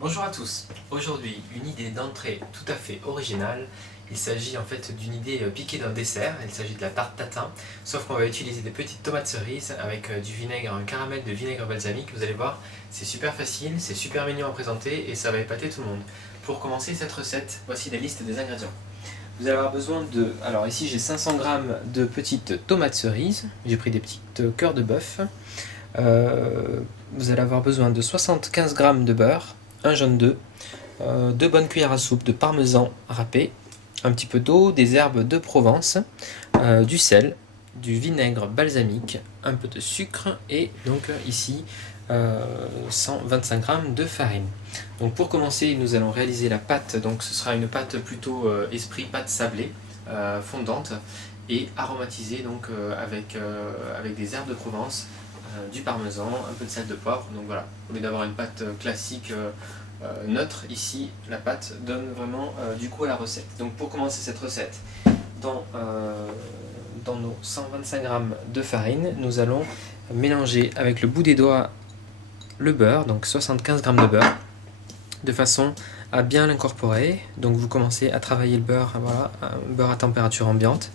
Bonjour à tous. Aujourd'hui, une idée d'entrée tout à fait originale. Il s'agit en fait d'une idée piquée d'un dessert. Il s'agit de la tarte tatin, sauf qu'on va utiliser des petites tomates cerises avec du vinaigre, un caramel de vinaigre balsamique. Vous allez voir, c'est super facile, c'est super mignon à présenter et ça va épater tout le monde. Pour commencer cette recette, voici la liste des ingrédients. Vous allez avoir besoin de... Alors ici j'ai 500 g de petites tomates cerises. J'ai pris des petites cœurs de bœuf. Vous allez avoir besoin de 75 g de beurre, un jaune d'œuf, 2 bonnes cuillères à soupe de parmesan râpé, un petit peu d'eau, des herbes de Provence, du sel, du vinaigre balsamique, un peu de sucre et donc ici 125 g de farine. Donc pour commencer, nous allons réaliser la pâte. Donc ce sera une pâte plutôt esprit pâte sablée, fondante et aromatisée donc avec des herbes de Provence, du parmesan, un peu de sel de poivre. Donc voilà, au lieu d'avoir une pâte classique neutre, ici la pâte donne vraiment du goût à la recette. Donc pour commencer cette recette, dans nos 125 g de farine, nous allons mélanger avec le bout des doigts le beurre, donc 75 g de beurre, de façon à bien l'incorporer. Donc vous commencez à travailler le beurre, voilà, un beurre à température ambiante,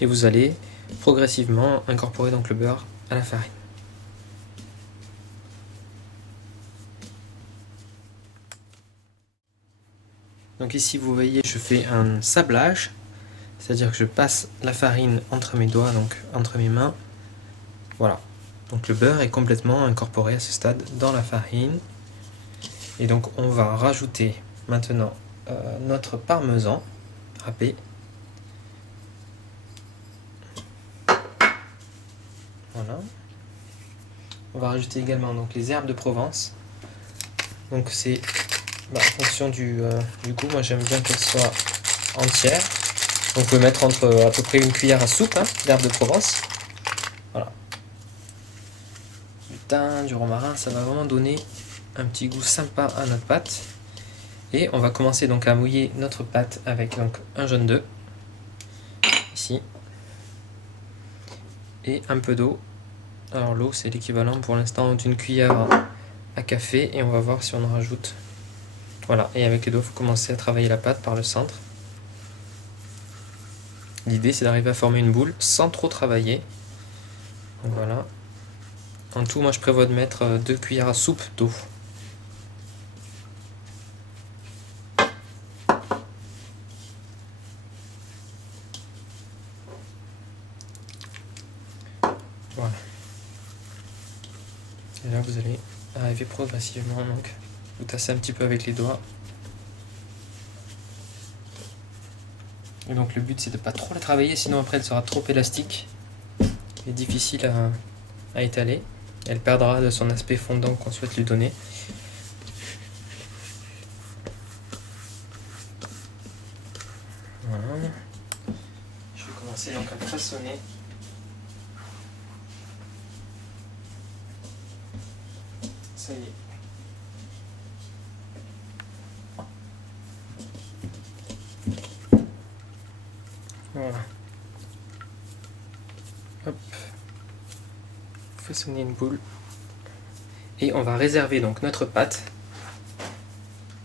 et vous allez progressivement incorporer donc le beurre à la farine. Donc ici vous voyez, je fais un sablage, c'est-à-dire que je passe la farine entre mes doigts, donc entre mes mains. Voilà. Donc le beurre est complètement incorporé à ce stade dans la farine. Et donc on va rajouter maintenant notre parmesan râpé. Voilà. On va rajouter également donc les herbes de Provence. Donc c'est en fonction du goût. Moi j'aime bien qu'elles soient entières. Donc vous pouvez mettre entre à peu près une cuillère à soupe d'herbes de Provence. Voilà. Du thym, du romarin, ça va vraiment donner un petit goût sympa à notre pâte. Et on va commencer donc à mouiller notre pâte avec donc un jaune d'œuf, ici, et un peu d'eau. Alors l'eau c'est l'équivalent pour l'instant d'une cuillère à café et on va voir si on en rajoute. Voilà, et avec l'eau il faut commencer à travailler la pâte par le centre. L'idée c'est d'arriver à former une boule sans trop travailler. Donc voilà. En tout, moi je prévois de mettre 2 cuillères à soupe d'eau. Voilà. Et là vous allez arriver progressivement, donc vous tassez un petit peu avec les doigts. Et donc le but c'est de ne pas trop la travailler, sinon après elle sera trop élastique et difficile à étaler. Elle perdra de son aspect fondant qu'on souhaite lui donner. Voilà. Je vais commencer donc à façonner. Ça y est. Voilà. Hop. Façonner une boule. Et on va réserver donc notre pâte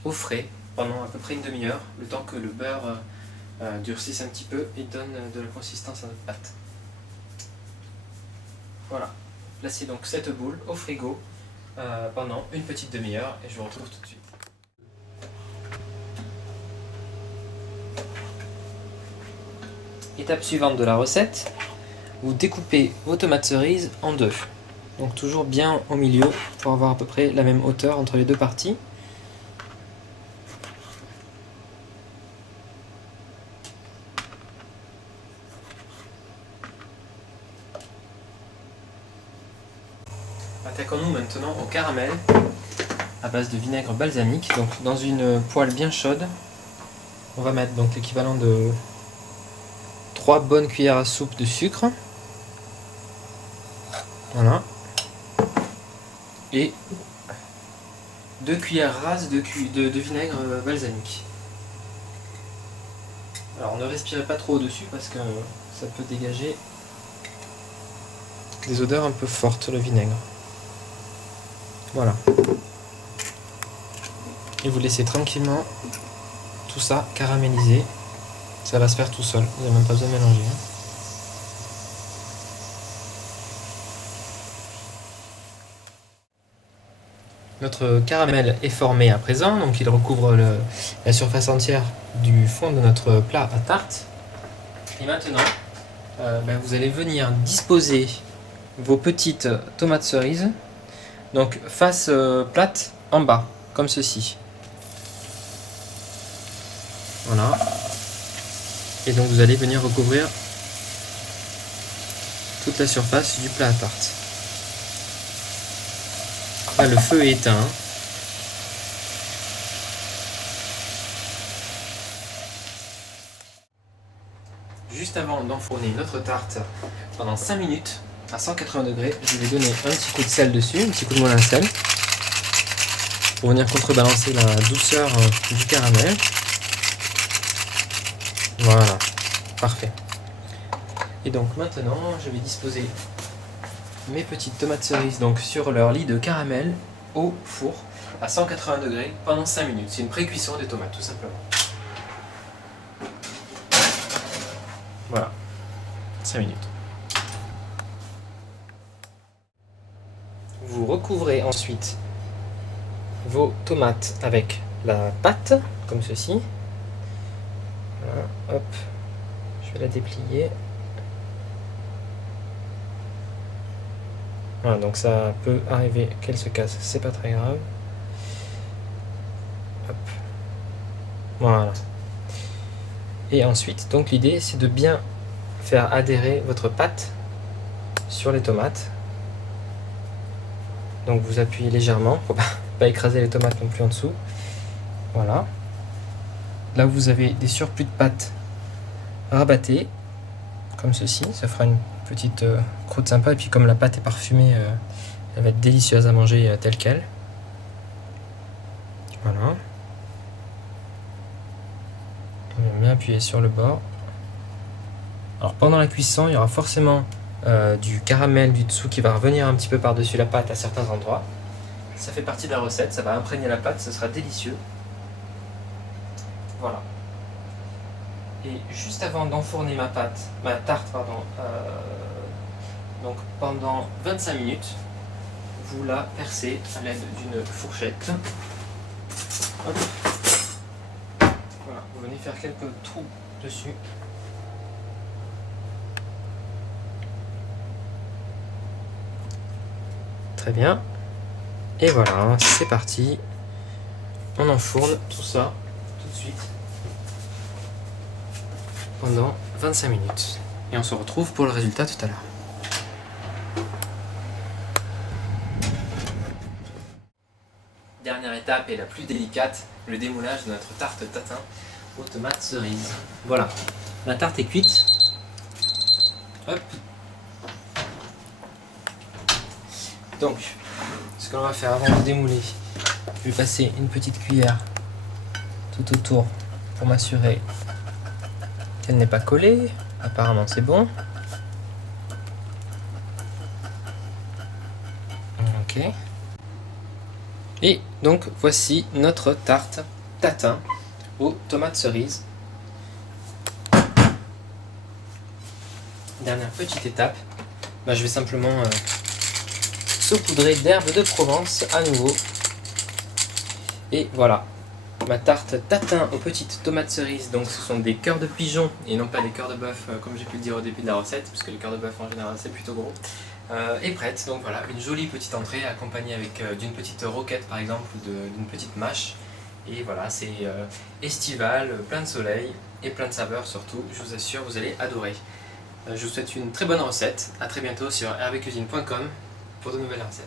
au frais pendant à peu près une demi-heure, le temps que le beurre durcisse un petit peu et donne de la consistance à notre pâte. Voilà. Placez donc cette boule au frigo pendant une petite demi-heure et je vous retrouve tout de suite. Étape suivante de la recette, vous découpez vos tomates cerises en deux. Donc toujours bien au milieu pour avoir à peu près la même hauteur entre les deux parties. Attaquons-nous maintenant au caramel à base de vinaigre balsamique. Donc dans une poêle bien chaude, on va mettre donc l'équivalent de 3 bonnes cuillères à soupe de sucre. Voilà. Et 2 cuillères rases de vinaigre balsamique. Alors ne respirez pas trop au-dessus parce que ça peut dégager des odeurs un peu fortes, le vinaigre. Voilà. Et vous laissez tranquillement tout ça caraméliser. Ça va se faire tout seul, vous n'avez même pas besoin de mélanger. Notre caramel est formé à présent, donc il recouvre la surface entière du fond de notre plat à tarte. Et maintenant, vous allez venir disposer vos petites tomates cerises, donc face plate en bas, comme ceci. Voilà. Et donc vous allez venir recouvrir toute la surface du plat à tarte. Là, le feu est éteint. Juste avant d'enfourner notre tarte pendant 5 minutes à 180 degrés, je vais donner un petit coup de sel dessus, un petit coup de moulin à sel, pour venir contrebalancer la douceur du caramel. Voilà, parfait. Et donc maintenant, je vais disposer mes petites tomates cerises donc sur leur lit de caramel au four à 180 degrés pendant 5 minutes. C'est une pré-cuisson des tomates tout simplement. Voilà, 5 minutes. Vous recouvrez ensuite vos tomates avec la pâte, comme ceci. Voilà, hop, je vais la déplier. Voilà, donc ça peut arriver qu'elle se casse, c'est pas très grave. Hop. Voilà. Et ensuite, donc l'idée c'est de bien faire adhérer votre pâte sur les tomates. Donc vous appuyez légèrement pour pas écraser les tomates non plus en dessous. Voilà. Là vous avez des surplus de pâte, rabattez comme ceci, ça fera une petite croûte sympa, et puis comme la pâte est parfumée, elle va être délicieuse à manger telle qu'elle. Voilà. On va bien appuyer sur le bord. Alors pendant la cuisson, il y aura forcément du caramel du dessous qui va revenir un petit peu par-dessus la pâte à certains endroits. Ça fait partie de la recette, ça va imprégner la pâte, ce sera délicieux. Voilà. Et juste avant d'enfourner ma tarte, donc pendant 25 minutes, vous la percez à l'aide d'une fourchette. Hop. Voilà, vous venez faire quelques trous dessus. Très bien. Et voilà, c'est parti. On enfourne tout ça tout de suite pendant 25 minutes. Et on se retrouve pour le résultat tout à l'heure. Dernière étape et la plus délicate, le démoulage de notre tarte tatin aux tomates cerises. Voilà, la tarte est cuite. Hop. Donc, ce que l'on va faire avant de démouler, je vais passer une petite cuillère tout autour pour m'assurer qu'elle n'est pas collée. Apparemment c'est bon. Ok. Et donc voici notre tarte tatin aux tomates cerises. Dernière petite étape, je vais simplement saupoudrer d'herbes de Provence à nouveau. Et voilà, ma tarte tatin aux petites tomates cerises. Donc ce sont des cœurs de pigeon et non pas des cœurs de bœuf comme j'ai pu le dire au début de la recette, puisque les cœurs de bœuf en général c'est plutôt gros. Est prête, donc voilà, une jolie petite entrée accompagnée avec d'une petite roquette par exemple, ou d'une petite mâche. Et voilà, c'est estival, plein de soleil et plein de saveurs surtout, je vous assure, vous allez adorer. Je vous souhaite une très bonne recette, à très bientôt sur hervécuisine.com pour de nouvelles recettes.